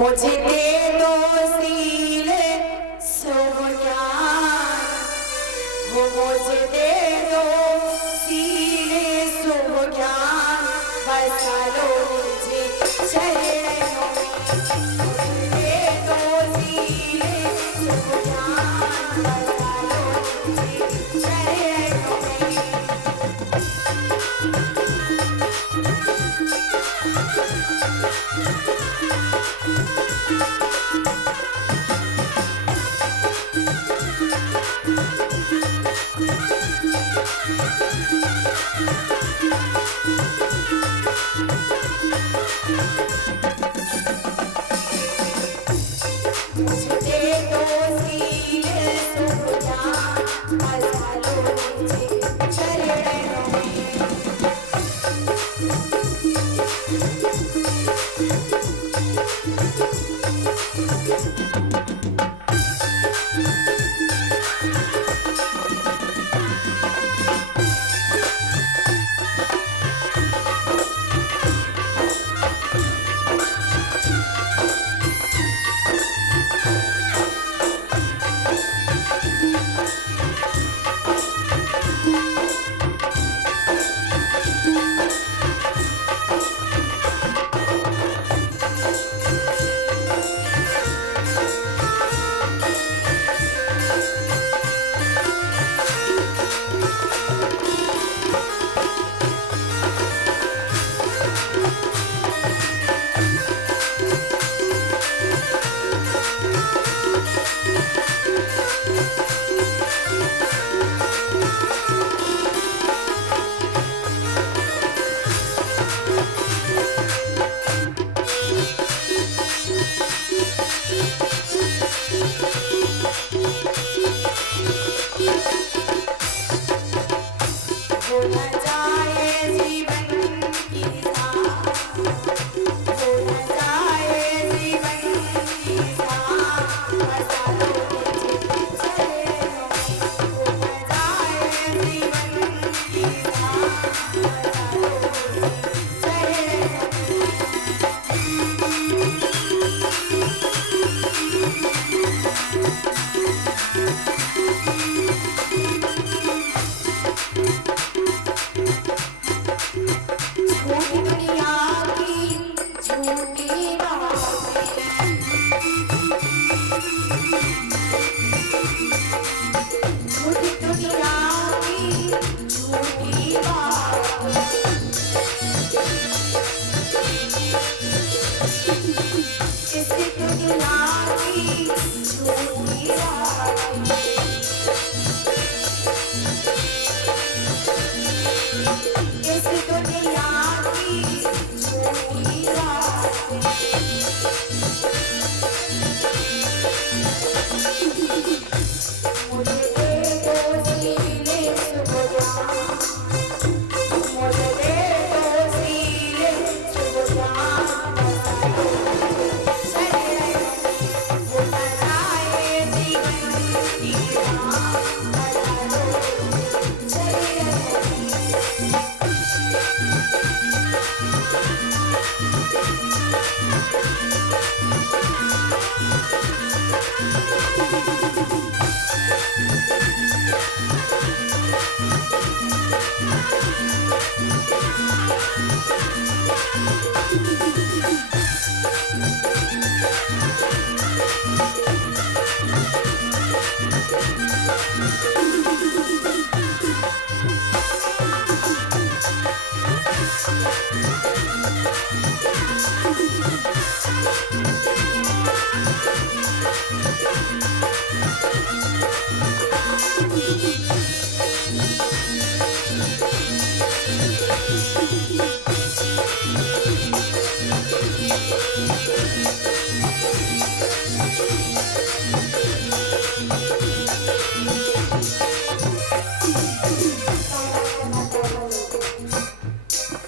मुझे दे दो सीले शुभ ज्ञान हो, मुझे दे दो सीले शुभ ज्ञान, बसा लो मुझे चरणों में। मुझे दे दो सीले शुभ ज्ञान, बसा लो मुझे चरणों में। मुझे दे दो सीले शुभ ज्ञान, बसा लो मुझे चरणों में। हो न जाए जीवन की राह, हो न जाए जीवन की राह, बसा लो मुझे चरणों में। हो न जाए जीवन की राह, बसा लो मुझे चरणों में। झूठी दुनिया की झूठी बातें, झूठी दुनिया की झूठी बातें, इस दुनिया की झूठी बातें, इस दुनिया की झूठी बातें। मुझे दे दो सीले शुभ ज्ञान, मुझे दे दो सीले शुभ ज्ञान, बसा लो मुझे चरणों में। हो न जाए जीवन की राह, बसा लो मुझे चरणों में।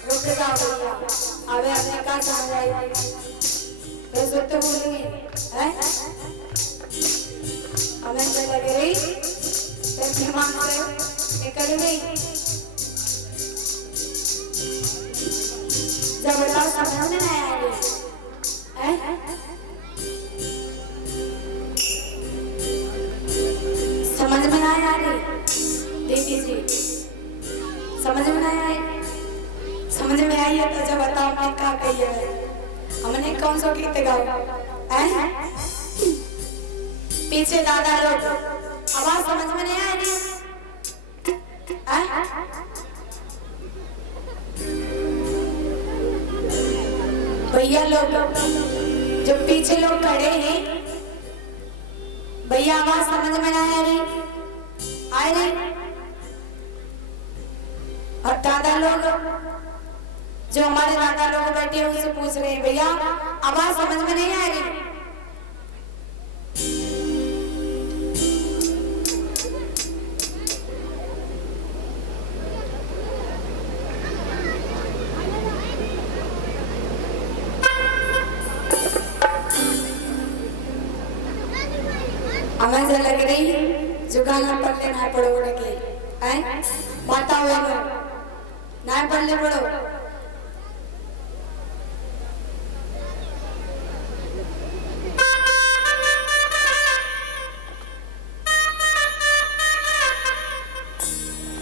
रुक जाओ भैया, अबे हमने क्या समझ आई? फिर सुन तो बोलेंगे हैं? हमें तो लगे रही, फिर दिमाग से निकल गई। जब बताओ समझ में नहीं आएगी, हैं? कौन सा गीत गाओ हैं? पीछे दादा लोग आवाज समझ में नहीं आ रही हैं? भैया लोग जो पीछे लोग खड़े हैं, भैया आवाज समझ में नहीं आ रही? आ रही? और दादा लोग जो हमारे दादा लोग बैठे हैं उनसे पूछ रहे हैं, भैया आवाज समझ में नहीं आ रही? हमें से लग रही जो गाना पढ़ लेना पड़ो के हैं माता हुए ना पढ़ ले पड़ो।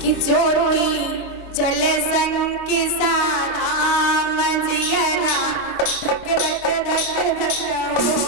कि जोड़ी जल संग के सारा मंजियरा धक धक धक धक हो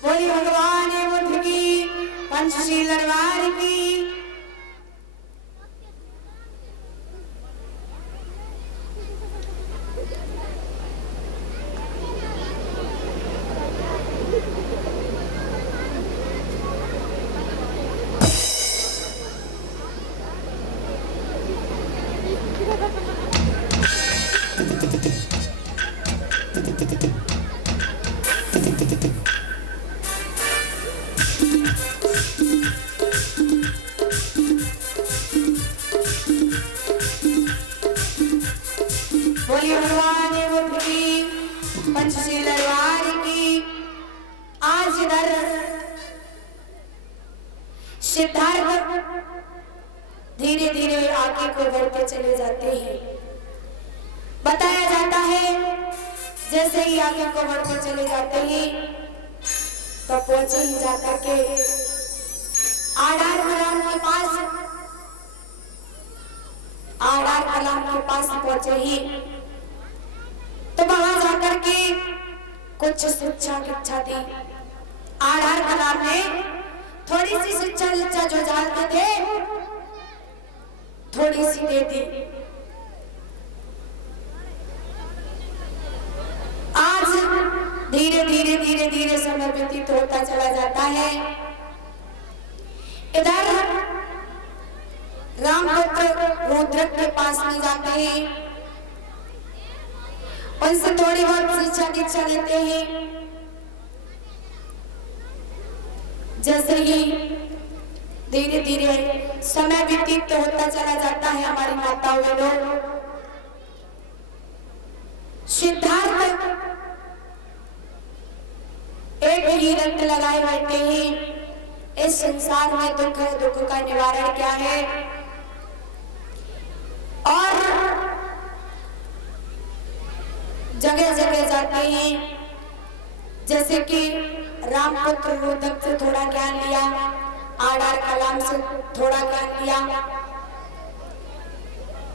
बोली भगवान बुद्ध की, पंचशील दरबार की। बोली भगवान बुद्ध की, पंचशील दरबार की। आज इधर सिद्धार्थ धीरे धीरे आगे को बढ़ते चले जाते हैं। बताया जाता है जैसे ही आगे को बढ़ते चले जाते हैं तो पहुंचे ही जाकर के आधार कलाम के पास, आधार कलाम के पास पहुंचे ही तो वहां जाकर के कुछ शिक्षा दीक्षा दी। आधार कलाम ने थोड़ी सी शिक्षा जो जानते थे थोड़ी सी दे दी। आज धीरे धीरे धीरे धीरे समय व्यतीत होता चला जाता है। इधर रामपुत्र रुद्रक के पास में जाते हैं, उनसे थोड़ी बहुत शिक्षा दीक्षा लेते हैं। जैसे ही धीरे धीरे समय व्यतीत होता चला जाता है हमारी माताओं लोग, सिद्धार्थ एक ही रंग लगाए बैठे हैं। इस संसार में दुख है, दुख का निवारण क्या है। और जगह जगह जाते हैं, जैसे कि रामपुत्र रुद्रक से थोड़ा ज्ञान लिया, आधार कलाम से थोड़ा ज्ञान लिया,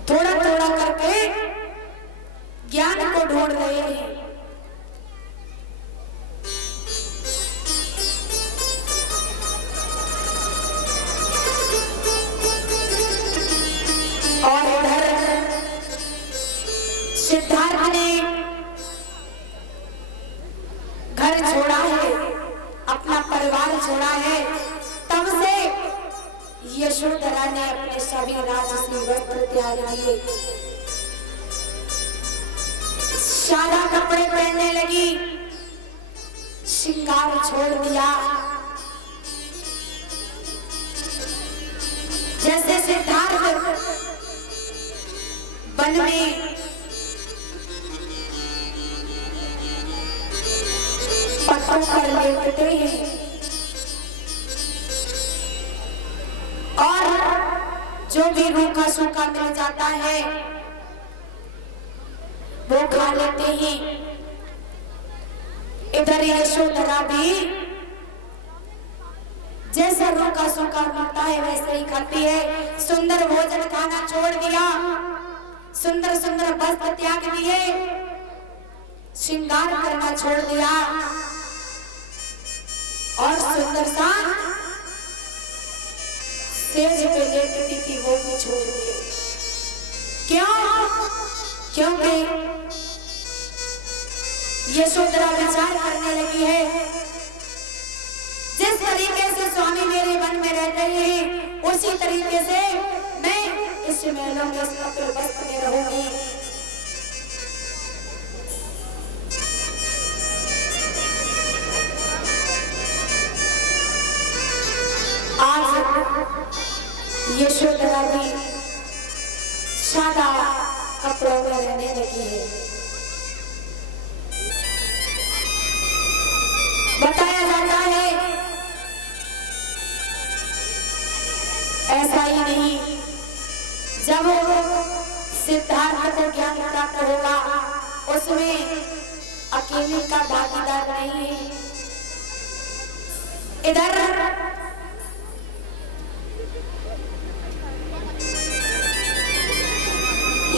थोड़ा थोड़ा करके ज्ञान को ढूंढ रहे हैं। और इधर सिद्धार्थ ने घर छोड़ा है, अपना परिवार छोड़ा है। तब से यशोधरा ने अपने सभी राजसी वस्त्र त्याग दिए, सादा कपड़े पहनने लगी, श्रृंगार छोड़ दिया। जैसे सिद्धार्थ वन में पत्तों पर लेटते हैं और जो भी रूखा सूखा मिल जाता है वो खा लेते हैं। इधर यशोधरा भी जैसा रूखा सूखा मिलता है वैसे ही खाती है। सुंदर भोजन खाना छोड़ दिया, सुंदर सुंदर वस्त्र त्याग दिए, श्रृंगार करना छोड़ दिया और सुंदर सा सेज पे लेटती थी वो भी छोड़ दिए। क्यों? क्योंकि यशोधरा विचार करने लगी है जिस तरीके से स्वामी मेरे मन में रहते हैं उसी तरीके से मैं इस महलों में इस कपिल वस्त्र में रहूंगी। आज यशोधरा भी सादा कपड़ों में रहने लगी है। जब सिद्धार्थ को ज्ञान प्राप्त होगा उसमें अकेले का भागीदार नहीं है। इधर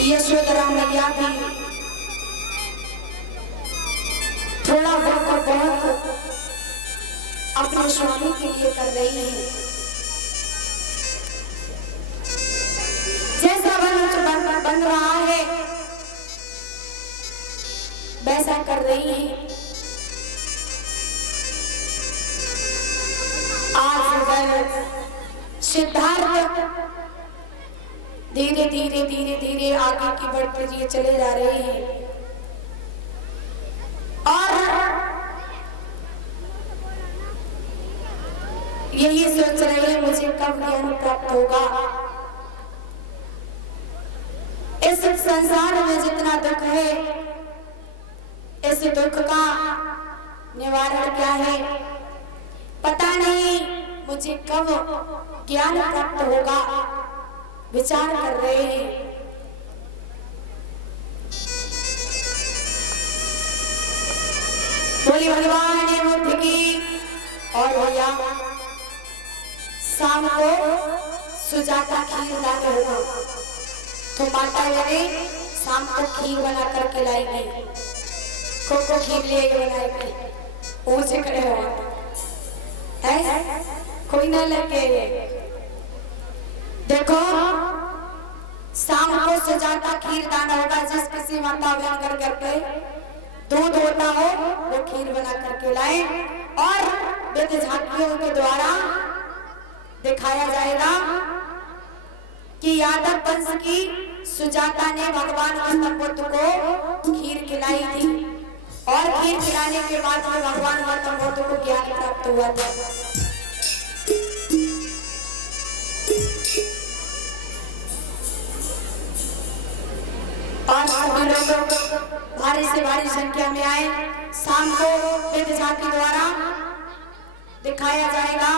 यशोधरा मैया भी थोड़ा बहुत अपने स्वामी के लिए कर रही है। जैसा बन रहा है वैसा कर रही है। आज सिद्धार्थ धीरे धीरे आगे की बढ़ते हुए चले जा रहे हैं और यही सोच रहे हैं मुझे कब ज्ञान प्राप्त होगा। इस संसार में जितना दुख है इस दुख का निवारण क्या है पता नहीं, मुझे कब ज्ञान प्राप्त होगा विचार कर रहे हैं। बोली भगवान बुद्ध की। और भैया शाम को सुजाता खीर दान होगा तो माता यानी शाम को खीर बना करके लाएगी। को खीर ले बनाएगी ऊंचे खड़े हो है कोई ना लगे। देखो शाम को सुजाता खीर दान होगा। जिस किसी माता बहन घर पे दूध होता हो वो खीर बना करके लाए और वेद झांकियों के द्वारा दिखाया जाएगा कि यादव वंश की सुजाता ने भगवान गौतम बुद्ध को खीर खिलाई थी और खीर खिलाने के बाद में भगवान गौतम बुद्ध को ज्ञान प्राप्त हुआ था। और सभी लोग भारी से भारी संख्या में आए। शाम को वेद झांकी द्वारा दिखाया जाएगा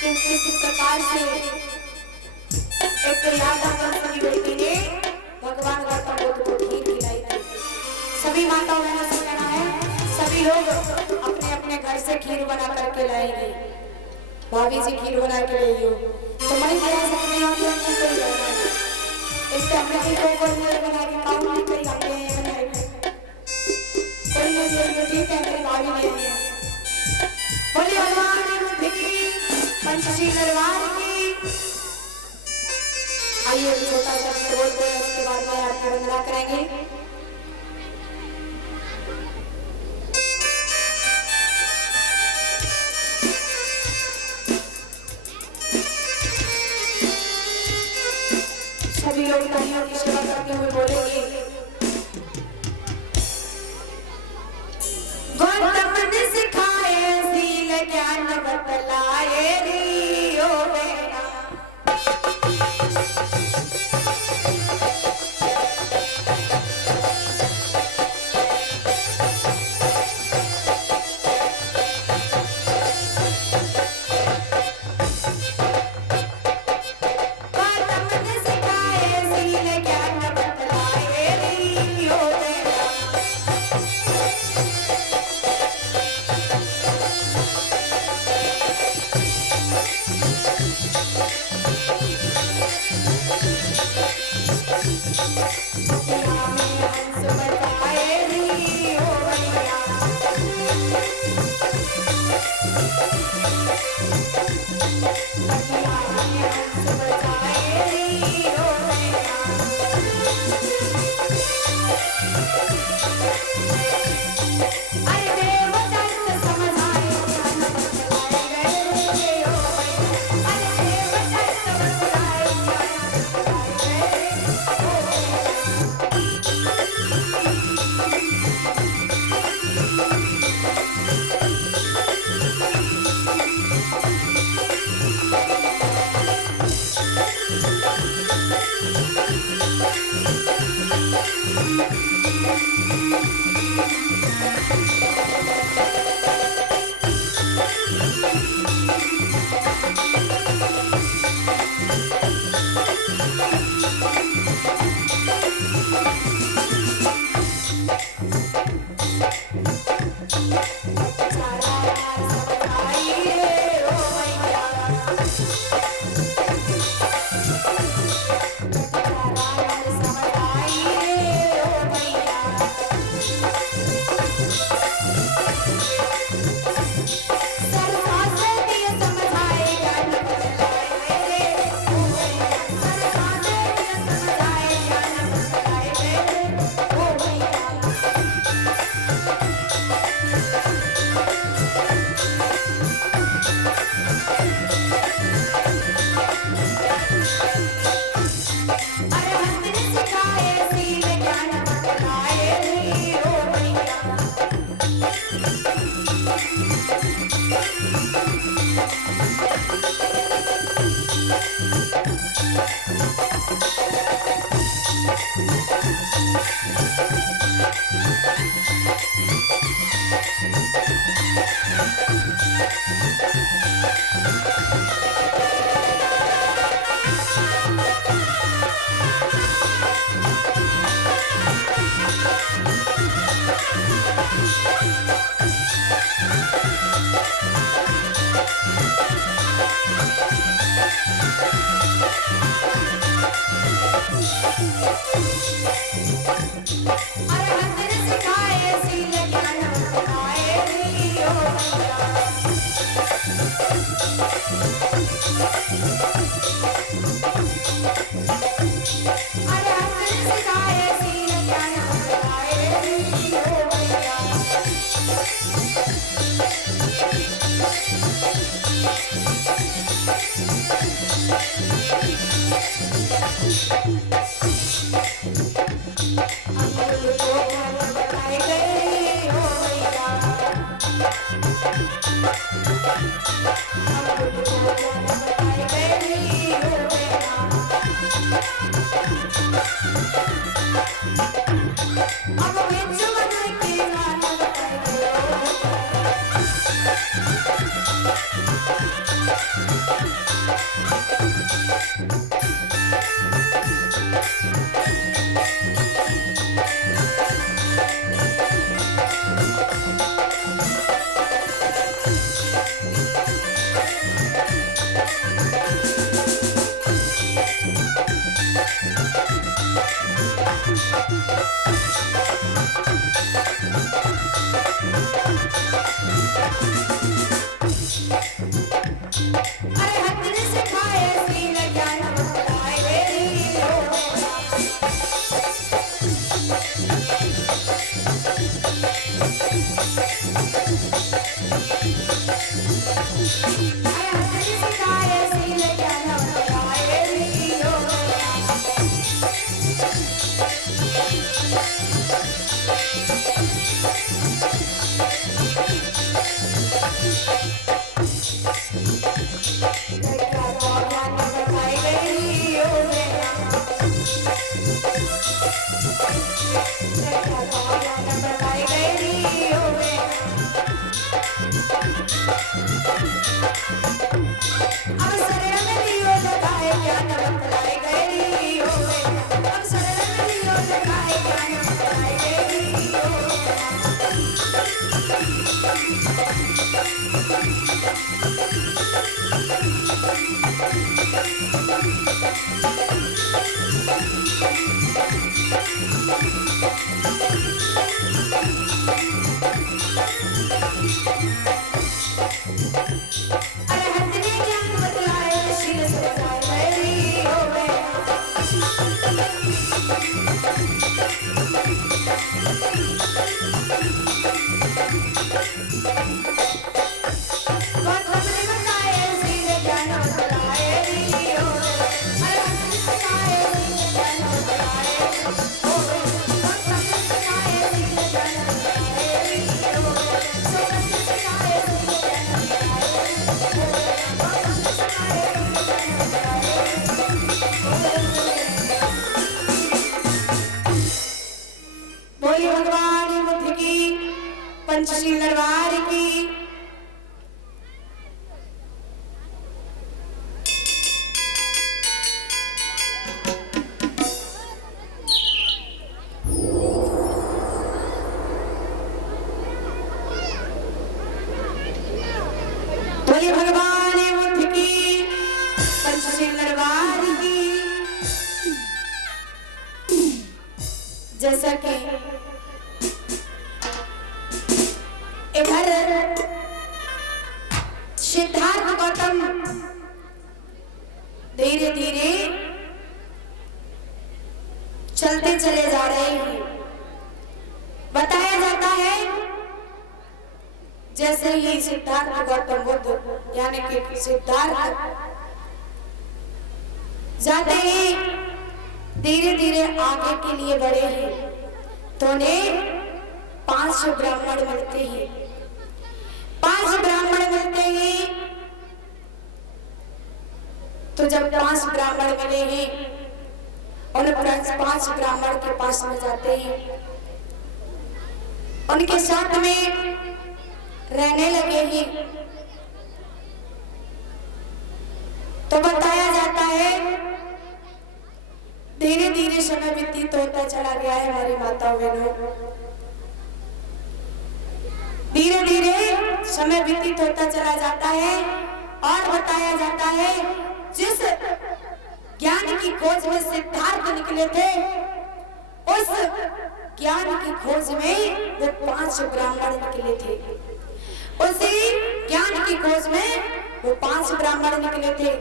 कि किस प्रकार से एक यादव वंश की बेटी ने भगवान गौतम बुद्ध को खीर खिलाई थी। सभी माताओं बहनों से कहना है सभी लोग अपने अपने घर से खीर बना करके लाएंगे। भाभी जी खीर बना के ले लो तो मैं बना सकती हूँ कि कोई जाना है इससे अपने को बना के खाऊं नहीं कोई अपने बनाएगी कोई नहीं ये ठीक है मेरी भाभी नहीं है। बोली भगवान बुद्ध की पंचशील दरबार की। आइए छोटा सा बोलते हैं उसके बाद में आपकी वंदना करेंगे। सभी लोग तालियों की सेवा करते हुए बोलेंगे गौतम ने सिखाए शील ज्ञान बतलाए रियो बेना। बोलिए भगवान बुद्ध की, पंचशील दरबार की। बोलिए भगवान बुद्ध की, पंचशील दरबार की। जैसा कि इधर सिद्धार्थ गौतम धीरे धीरे चलते चले जा रहे हैं। बताया जाता है जैसे ही सिद्धार्थ गौतम बुद्ध यानी कि सिद्धार्थ जाते ही धीरे धीरे आगे के लिए बढ़े हैं तो उन्हें 5 ब्राह्मण मिलते हैं। 5 ब्राह्मण मिलते हैं तो जब 5 ब्राह्मण मिले हैं उन 5 ब्राह्मण के पास में जाते हैं उनके साथ में रहने लगे ही तो बताया जाता है धीरे धीरे समय व्यतीत होता चला गया है हमारी माताओं बहनों। धीरे धीरे समय व्यतीत होता चला जाता है और बताया जाता है जिस ज्ञान की खोज में सिद्धार्थ निकले थे उस ज्ञान की खोज में वो 5 ब्राह्मण निकले थे। उसी ज्ञान की खोज में वो 5 ब्राह्मण निकले थे।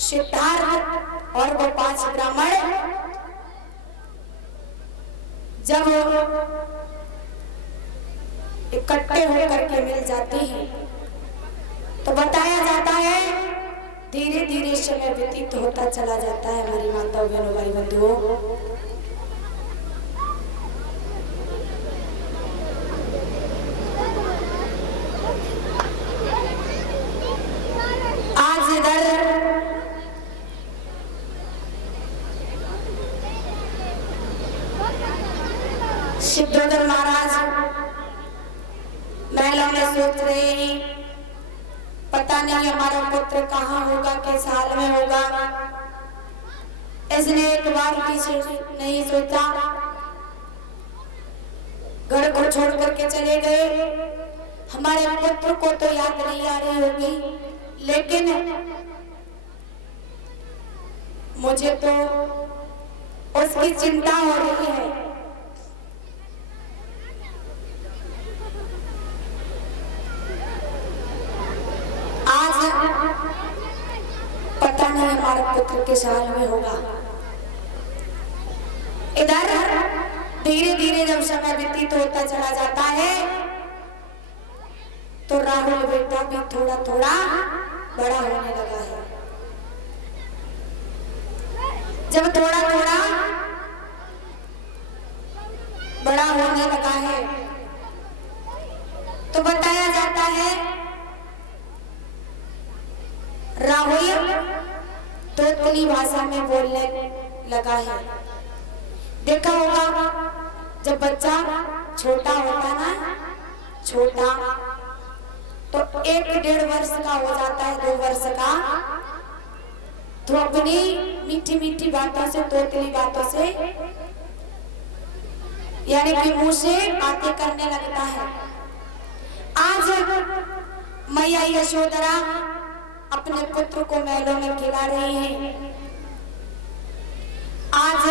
सिद्धार्थ और वो 5 ब्राह्मण जब इकट्ठे होकर के मिल जाते हैं तो बताया जाता है धीरे धीरे समय व्यतीत होता चला जाता है हमारी माताओं बहनों भाई बंधुओं। आज इधर सिद्धोधर महाराज महलों में सोच रहे हैं पता नहीं हमारा पुत्र कहाँ होगा, किस हाल में होगा। इसने एक बार भी नहीं सोचा, घर को छोड़ करके चले गए। हमारे पुत्र को तो याद नहीं आ रही होगी, लेकिन मुझे तो उसकी चिंता हो रही है। पता नहीं हमारा पुत्र किस हाल में होगा। इधर धीरे धीरे जब समय व्यतीत होता चला जाता है तो राहुल बेटा भी थोड़ा थोड़ा बड़ा होने लगा है। जब थोड़ा थोड़ा बड़ा होने लगा है तो बताया जाता है राहुल तोतली भाषा में बोलने लगा है। देखा होगा जब बच्चा छोटा होता ना, छोटा तो 1-1.5 वर्ष का हो जाता है, 2 वर्ष का, तो अपनी मीठी मीठी बातों से, तोतली बातों से यानी कि मुंह से बातें करने लगता है। आज मैया यशोधरा अपने पुत्र को महलों में खिला रही है। आज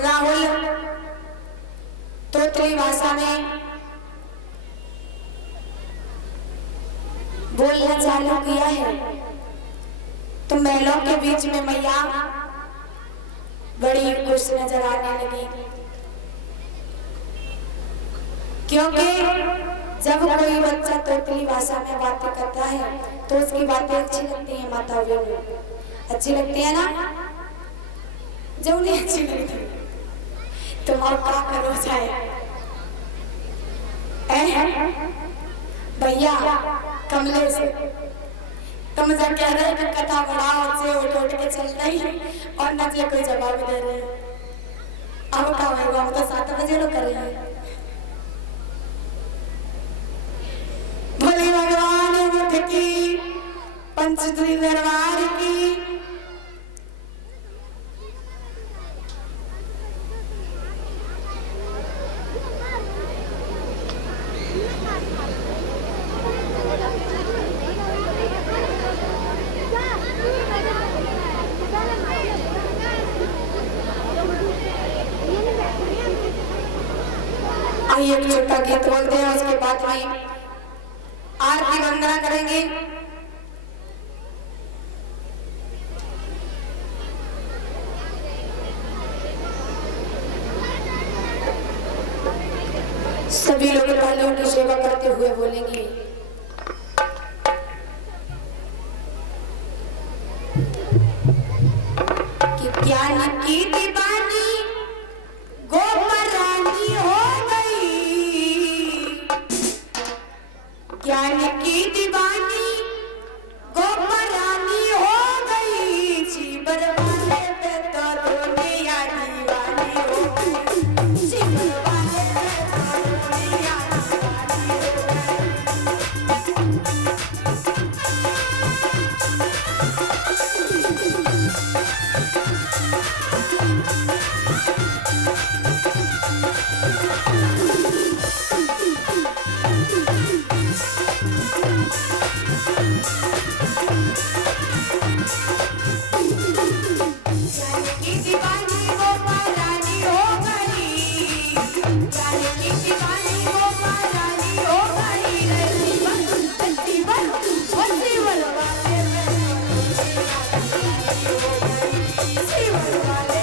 राहुल तोतली भाषा में बोलना चालू किया है तो महलों के बीच में मैया बड़ी खुश नजर आने लगी, क्योंकि जब कोई बच्चा तोतली भाषा में बातें करता है तो उसकी बातें अच्छी लगती हैं। माता बहनों अच्छी लगती है ना, जो नहीं अच्छी लगती तुम और क्या करो चाहे भैया कमले से तुम जा कह रहे कि कथा बढ़ाओ से उठ उठ के चल रही और न जे कोई जवाब दे रहे। अब क्या होगा, हम तो 7 बजे लोग कर रहे हैं। भोले भगवान मुठ की पंचतुरी दरबार की आइए एक छोटा गीत बोलते हैं, उसके बाद में आरती वंदना करेंगे। सभी लोग तालियों की सेवा करते हुए बोलेंगे। कि ज्ञान की दीवानी गोबर रानी हो गई, ज्ञान की दीवानी गोबर रानी हो गई, जीवन वाले पे तो दुनिया दीवानी हो गई, जीवन वाले पे तो दुनिया रानी की दीवानी गोपाल रानी हो गई रे जीवन जीवन वाले जीवन वाले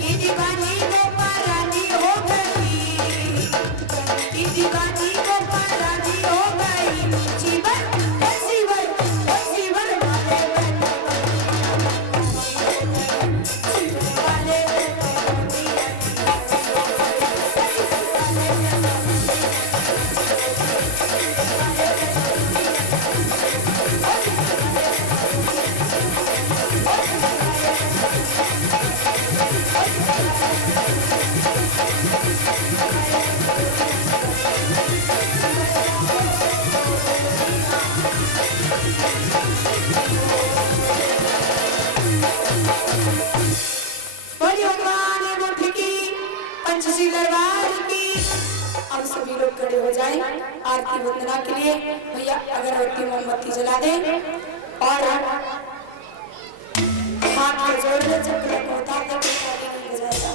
की दीवानी वो परानी हो गई, की दीवानी वो परानी हो गई। जीवन ओ जीवन ओ जीवन वाले जीवन वाले बड़ी भगवान मुठ की पंचशील दरबार की। अब सभी लोग खड़े हो जाएं आरती वंदना के लिए। भैया अगरबत्ती मोमबत्ती जला दें और हाथ को जोड़ दे। जब तक होता है तब तक ताली नहीं बजाएगा।